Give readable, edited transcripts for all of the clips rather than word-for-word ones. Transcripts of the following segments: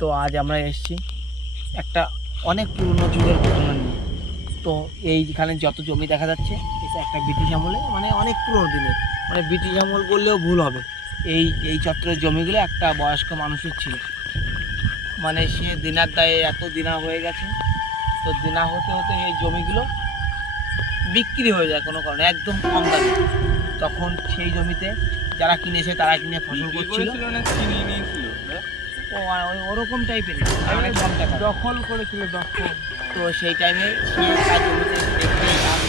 তো আজ আমরা এসেছি একটা অনেক পুরনো যুগের ঘটনা নিয়ে। তো এইখানে যত জমি দেখা যাচ্ছে এটা একটা ব্রিটিশ আমলে, মানে অনেক পুরনো দিনের, মানে ব্রিটিশ আমল বললেও ভুল হবে। এই চত্বরের জমিগুলো একটা বয়স্ক মানুষের ছিল, মানে সে দিনার দায়ে এত দিনা হয়ে গেছে। তো দিনা হতে হতে এই জমিগুলো বিক্রি হয়ে যায় কোনো কারণে একদম কম দামে। তখন সেই জমিতে যারা কিনেছে তারা কিনে ফসল করছিল, ওরকম টাইপের অনেক কম টাকা দখল করেছিল দখল। তো সেই টাইমে সে তার জমিতে দেখতে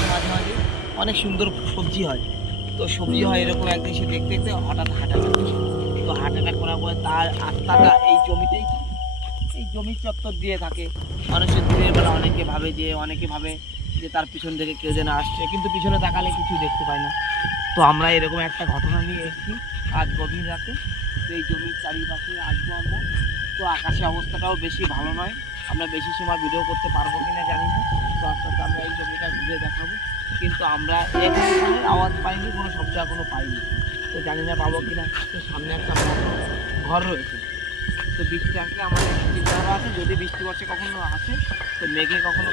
মাঝে মাঝে অনেক সুন্দর সবজি হয়। তো সবজি হয় এরকম একদিন সে দেখতে দেখতে হঠাৎ হার্ট অ্যাটাক করে। তো হার্ট অ্যাটাক করার পরে তার আত্মাটা এই জমিতেই থাকে, এই জমির চত্বর দিয়ে থাকে। মানুষের দিনের বেলা অনেকে ভাবে যে তার পিছন থেকে কেউ যেন আসছে, কিন্তু পিছনে তাকালে কিছু দেখতে পায় না। তো আমরা এরকম একটা ঘটনা নিয়ে এসেছি আজ গভীর রাতে। তো এই জমির চারিপাশে আসবো আমরা। তো আকাশের অবস্থাটাও বেশি ভালো নয়, আমরা বেশি সময় ভিডিও করতে পারবো কিনা জানি না। তো আস্তে আস্তে আমরা এই জমিটা ঘুরে দেখাবো, কিন্তু আমরা এখানে আওয়াজ পাইনি, কোনো শব্দ এখনো পাইনি। তো জানি না পাবো কিনা। তো সামনে একটা ঘর রয়েছে। তো বৃষ্টি আসলে আমাদের চিন্তাধারা আছে, যদি বৃষ্টি বর্ষে কখনো আসে তো মেঘে কখনো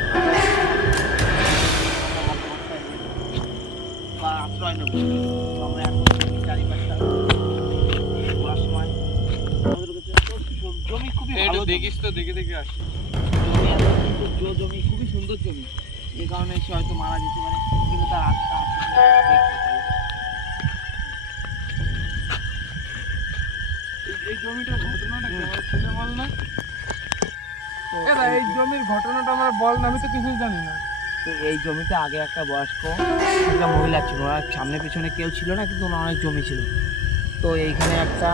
বা আশ্রয় নেব। তো আমরা এখন চারিপাশটা ঘোরার সময় জমি খুবই ভালো, দেখিস তো, দেখে দেখে আসি। জমি খুবই সুন্দর জমি, যে কারণে সে হয়তো মারা যেতে পারে, কিন্তু তার আত্মা আছে। এই জমিটার ঘটনাটা কেমন ছিল বল না? এই জমির ঘটনাটা আমার বল না, আমি তো কিছুই জানি না। তো এই জমিতে আগে একটা বয়স্ক একটা মহিলা ছিল, ওনার সামনে পিছনে কেউ ছিল না, কিন্তু ওনার অনেক জমি ছিল। তো এইখানে একটা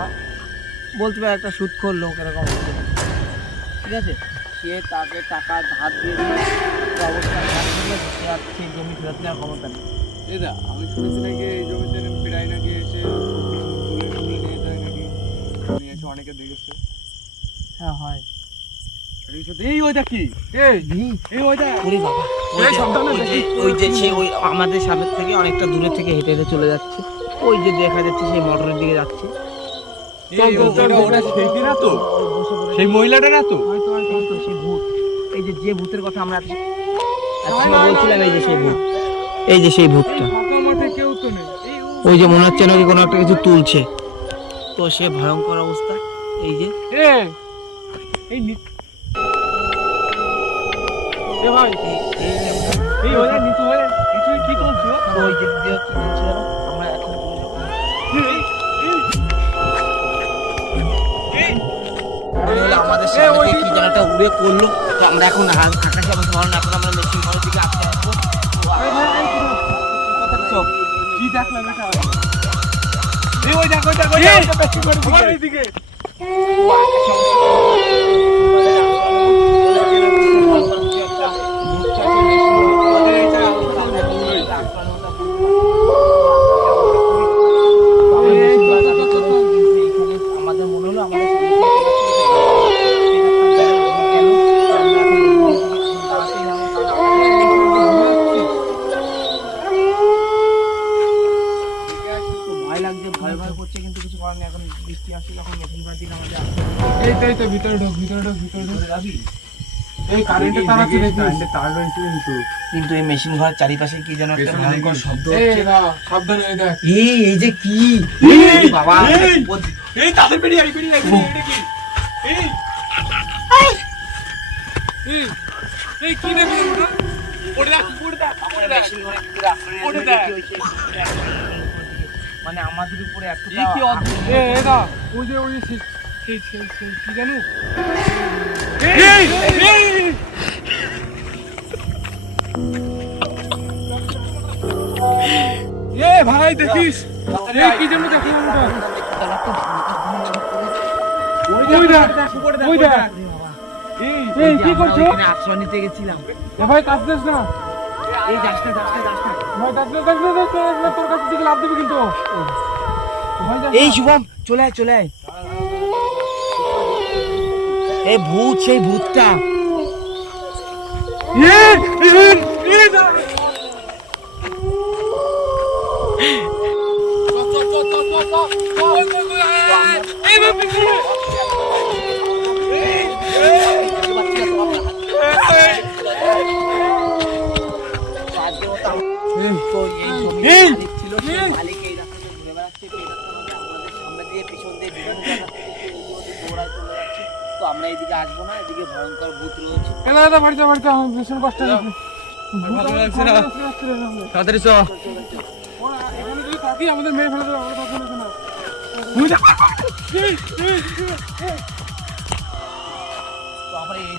বলতে পারে একটা সুদখোর লোক এরকম হচ্ছে, ঠিক আছে, সে তাকে টাকা ধার দিয়ে অবস্থা খারাপ করলে সে আর সেই জমি ফেরত নেওয়ার ক্ষমতা নেই। দাদা আমি শুনেছি নাকি এই জমিতে প্রায় নাকি এসে তুলে নিয়ে যায় নাকি, নিয়ে এসে অনেকে দেখেছে। হ্যাঁ হয়। এই ওইটা কি? এই ওইটা ওরে বাবা, ওই যে সে ওই আমাদের সামনে থেকে অনেকটা দূরে থেকে হেঁটে হেঁটে চলে যাচ্ছে। ওই যে দেখা যাচ্ছে সেই মোটরের দিকে যাচ্ছে। সেই মহিলাটা না তো? সেই ভূত, এই যে ভূতের কথা আমরা বলছিলাম, এই যে সেই ভূত, এই যে সেই ভূতটা, কেউ তো নেই। ওই যে মনে হচ্ছে নাকি কোনো একটা কিছু তুলছে। তো সে ভয়ঙ্কর অবস্থা। এই যে ভাই এই ওরা নিচু হয়ে কিছু কি তুলছো? ওই যে কি তুলছে আমরা এখন আমাদের সামনে কি যেন একটা উড়ে পড়লো। তো আমরা এখন আকাশে অবস্থা ভালো না, এখন আমরা মেশিন ঘরের দিকে আসতে আসবো। কি দেখলাম এটা? এই ওই দেখো আমার এইদিকে আমাদের মনে হলো আমাদের ভয় করছে, কিন্তু কিছু করার নেই। এখন বৃষ্টি আসছে, যখন মেশিন ঘর দিকে আমাদের এইটাই তো ভিতরে ঢোক যাবি। এই কারেন্টের তার আছে, কারেন্টের তার রয়েছে, কিন্তু এই মেশিন ঘর চারিপাশে কি যেন একটা ভয়ঙ্কর শব্দ হচ্ছে। সাবধানে এই দেখ। এই যে কি বাবা, এই তাদের পেরিয়ে এটা কি? এই কি দেখলি ওটা? মানে আমাদের উপরে এতটা কি অদ্ভুত। এটা ওই যে সেই কি জানো? ভাই দেখিস কি জন্য দেখলাম ওটা? কি করছো? আশ্রয় নিতে গেছিলাম। ভাই কাজ দিস না। এই যাস না ভাই তোর কাছে দিকে লাভ দিবি কিন্তু। এই শুভম চলে আয়। এই ভূত, সেই ভূতটা। এই তো এই জমির মালিক ছিল, সেই মালিক এই রাস্তাতে ঘুরে বেড়াচ্ছে, এই রাস্তাটা আমাদের সামনে দিয়ে পিছন দিয়ে বিভিন্ন জায়গা থেকে এই জমিতে দৌড়ায় চলে যাচ্ছে। তো আমরা এদিকে আসবো না, এদিকে ভয়ঙ্কর ভূত রয়েছে। কেন দাদা বাড়িতে বাড়িতে আমার ভীষণ কষ্ট লাগছে, ভালো লাগছে না, তাড়াতাড়ি চল। এখানে যদি থাকি আমাদের মেরে ফেলে দেবে, আমরা থাকবো না। তো আমরা এই